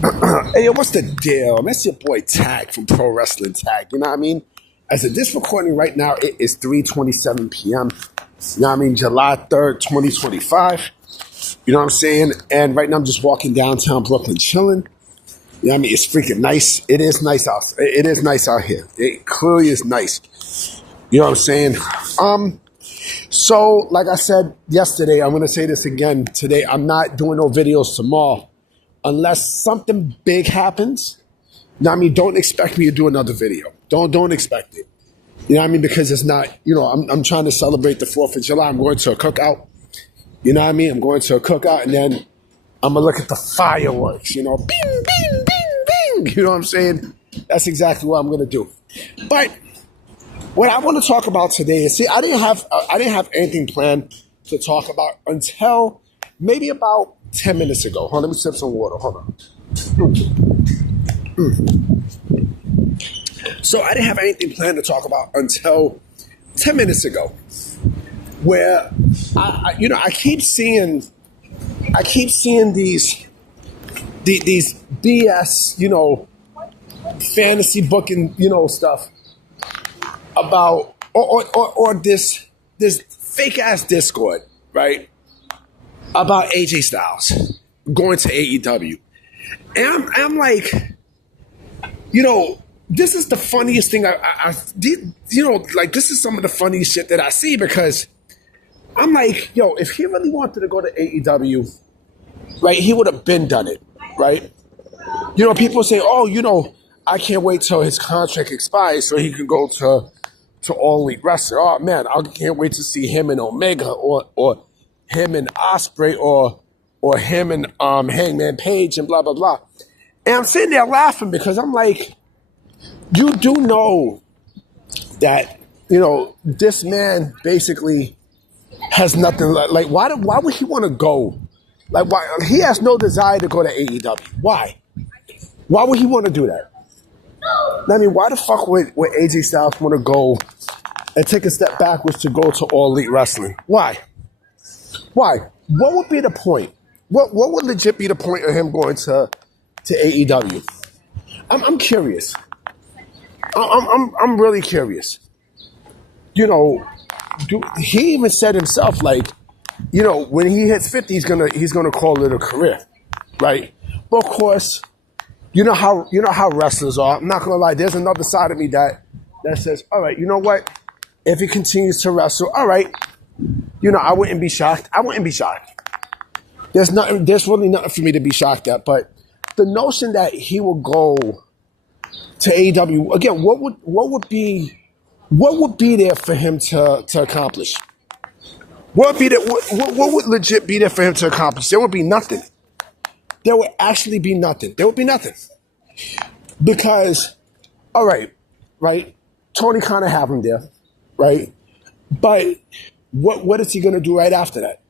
Hey, yo, what's the deal? That's your boy Tag from Pro Wrestling Tag. You know what I mean? As of this recording right now, it is 3:27 p.m. You know what I mean? July 3rd, 2025. You know what I'm saying? And right now I'm just walking downtown Brooklyn chilling. You know what I mean? It's freaking nice. It is nice out. It is nice out here. It clearly is nice. You know what I'm saying? So, like I said yesterday, I'm going to say this again today. I'm not doing no videos tomorrow unless something big happens. You know what I mean? Don't expect me to do another video. Don't expect it. You know what I mean? Because it's not, I'm trying to celebrate the 4th of July. I'm going to a cookout. You know what I mean? I'm going to a cookout and then I'm going to look at the fireworks, bing, bing, bing, bing. You know what I'm saying? That's exactly what I'm going to do. But what I want to talk about today is, I didn't have anything planned to talk about until maybe about 10 minutes ago. Hold on, let me sip some water. Hold on. So I didn't have anything planned to talk about until 10 minutes ago, where I keep seeing these BS, fantasy booking, stuff about or this fake ass Discord, right? About AJ Styles going to AEW. And I'm like, this is the funniest thing I did, this is some of the funniest shit that I see, because I'm like, if he really wanted to go to AEW, right, he would have been done it, right? People say, I can't wait till his contract expires so he can go to All Elite Wrestling. Oh man, I can't wait to see him in Omega or him and Osprey or him and Hangman Page and blah blah blah. And I'm sitting there laughing because I'm like, you do know that this man basically has nothing. Like why would he want to go? Like why he has no desire to go to AEW? Why? Why would he want to do that? I mean, why the fuck would AJ Styles want to go and take a step backwards to go to All Elite Wrestling? Why? Why? What would be the point? What would legit be the point of him going to AEW? I'm curious. I'm really curious. He even said himself, like, when he hits 50, he's gonna call it a career, right? But of course, you know how wrestlers are. I'm not gonna lie. There's another side of me that says, all right, you know what? If he continues to wrestle, all right, I wouldn't be shocked. I wouldn't be shocked. There's really nothing for me to be shocked at. But the notion that he will go to AEW again, what would be there for him to accomplish? What would legit be there for him to accomplish? There would be nothing. There would actually be nothing. There would be nothing. Because, all right, Tony kind of have him there, right? But what is he going to do right after that?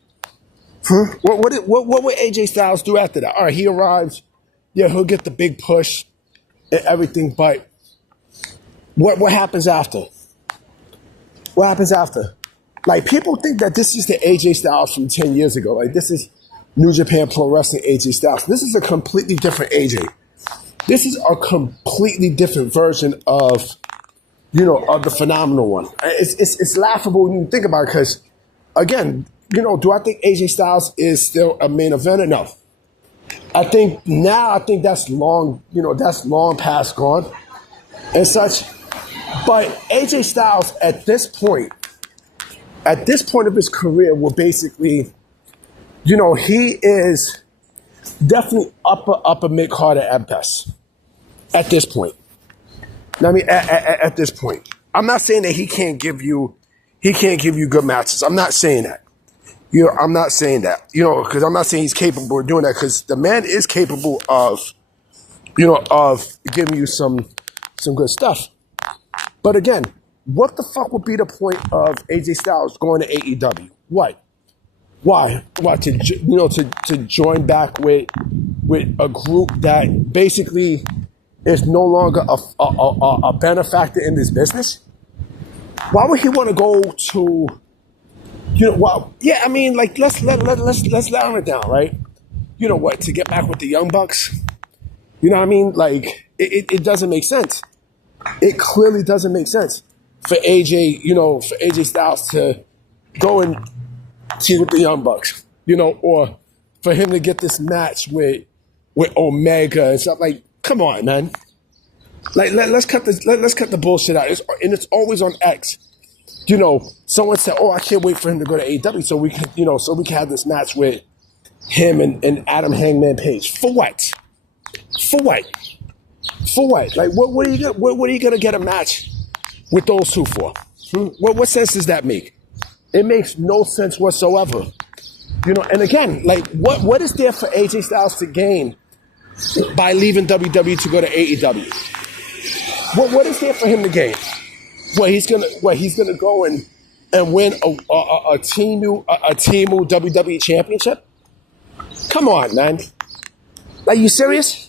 What would AJ Styles do after that? All right, he arrives. Yeah, he'll get the big push and everything, but what happens after? What happens after? Like, people think that this is the AJ Styles from 10 years ago. Like, this is New Japan Pro Wrestling AJ Styles. This is a completely different AJ. This is a completely different version of, of the phenomenal one. It's laughable when you think about it, because, again, do I think AJ Styles is still a main eventer? No. I think that's long, that's long past gone and such. But AJ Styles at this point of his career will basically, he is definitely upper mid card at best. At this point. I mean, at this point. I'm not saying that he can't give you good matches. I'm not saying that. I'm not saying that. Because I'm not saying he's capable of doing that, because the man is capable of, of giving you some good stuff. But again, what the fuck would be the point of AJ Styles going to AEW? What? Why? To join back with a group that basically is no longer a benefactor in this business? Why would he want to go to? Yeah, I mean, like let's narrow it down, right? To get back with the Young Bucks, You know what I mean? Like, it doesn't make sense. It clearly doesn't make sense for AJ, for AJ Styles to go and team with the Young Bucks, or for him to get this match with Omega and stuff. Like, come on, man. Like, let's cut the bullshit out. It's always on X. Someone said, "Oh, I can't wait for him to go to AEW so we can have this match with him and Adam Hangman Page." For what? For what? For what? Like, what are you gonna get a match with those two for? What sense does that make? It makes no sense whatsoever. And again, like, what is there for AJ Styles to gain by leaving WWE to go to AEW? What is there for him to gain? He's gonna go and win a Team WWE championship? Come on, man. Like, you serious?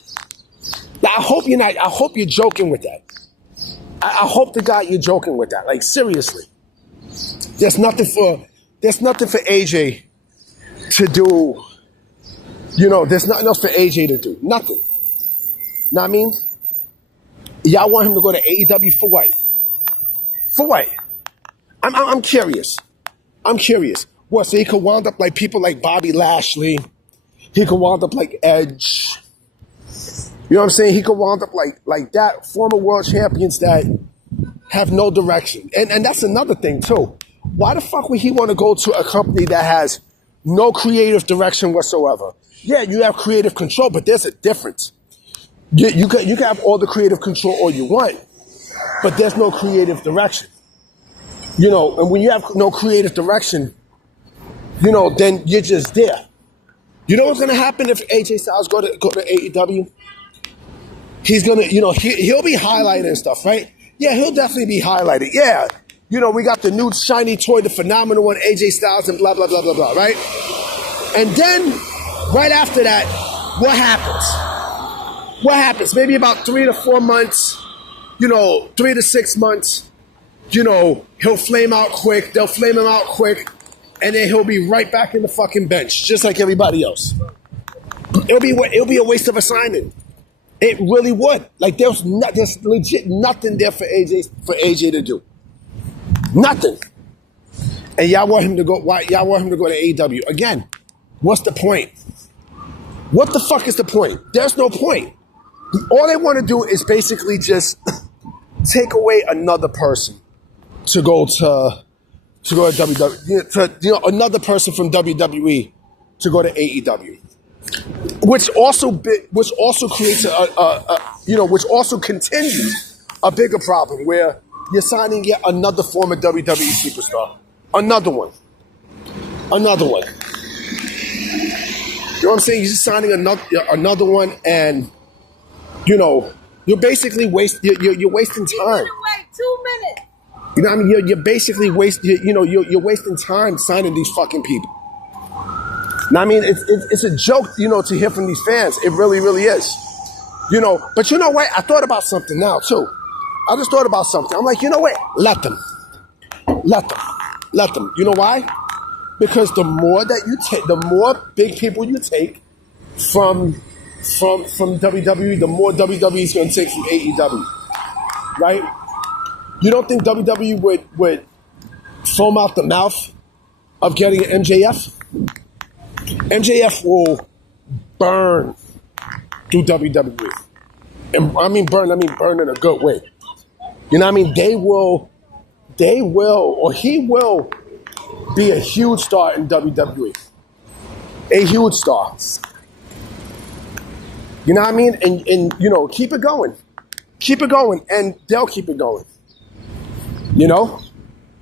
Like, I hope you're not. I hope you're joking with that. I hope to God you're joking with that. Like, seriously. There's nothing for AJ to do. There's nothing else for AJ to do. Nothing. Know what I mean? Y'all want him to go to AEW for what? For what? I'm curious. I'm curious. What, so he could wind up like people like Bobby Lashley? He could wind up like Edge? You know what I'm saying? He could wind up like that, former world champions that have no direction. And that's another thing, too. Why the fuck would he want to go to a company that has no creative direction whatsoever? Yeah, you have creative control, but there's a difference. You can have all the creative control all you want, but there's no creative direction. And when you have no creative direction, then you're just there. You know what's going to happen if AJ Styles go to AEW? He's going to, he'll be highlighted and stuff, right? Yeah, he'll definitely be highlighted. Yeah, we got the new shiny toy, the phenomenal one, AJ Styles, and blah, blah, blah, blah, blah, right? And then, right after that, what happens? What happens? Maybe about 3 to 4 months, 3 to 6 months, he'll flame out quick. They'll flame him out quick. And then he'll be right back in the fucking bench, just like everybody else. It'll be a waste of a signing. It really would. Like, there's legit nothing there for AJ to do. Nothing. And y'all want him to go. Why y'all want him to go to AEW again? What's the point? What the fuck is the point? There's no point. All they want to do is basically just take away another person to go to WWE, another person from WWE to go to AEW, which also creates which also continues a bigger problem where you're signing yet another former WWE superstar, another one. You know what I'm saying? You're just signing another one, and you're basically you're wasting time. Wait 2 minutes. You know what I mean? You're basically you're wasting time signing these fucking people. Now, I mean, it's a joke, to hear from these fans. It really, really is. But you know what? I thought about something now, too. I just thought about something. I'm like, you know what? Let them. You know why? Because the more that you take, the more big people you take from WWE, the more WWE is going to take from AEW. Right? You don't think WWE would foam out the mouth of getting an MJF? MJF will burn through WWE. And I mean burn in a good way. You know what I mean? They will, or he will be a huge star in WWE. A huge star. You know what I mean? And keep it going. Keep it going, and they'll keep it going. You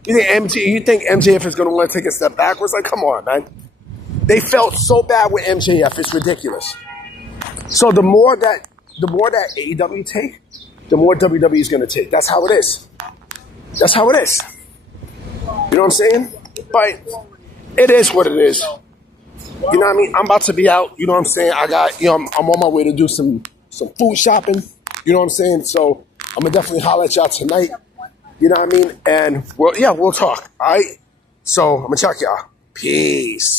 think MJF is going to want to take a step backwards? Like, come on, man. They felt so bad with MJF. It's ridiculous. So the more that AEW take, the more WWE is going to take. That's how it is. That's how it is. You know what I'm saying? But it is what it is. You know what I mean? I'm about to be out. You know what I'm saying? I got, I'm on my way to do some food shopping. You know what I'm saying? So I'm going to definitely holler at y'all tonight. You know what I mean? And, we'll talk. All right? So I'm going to check y'all. Peace.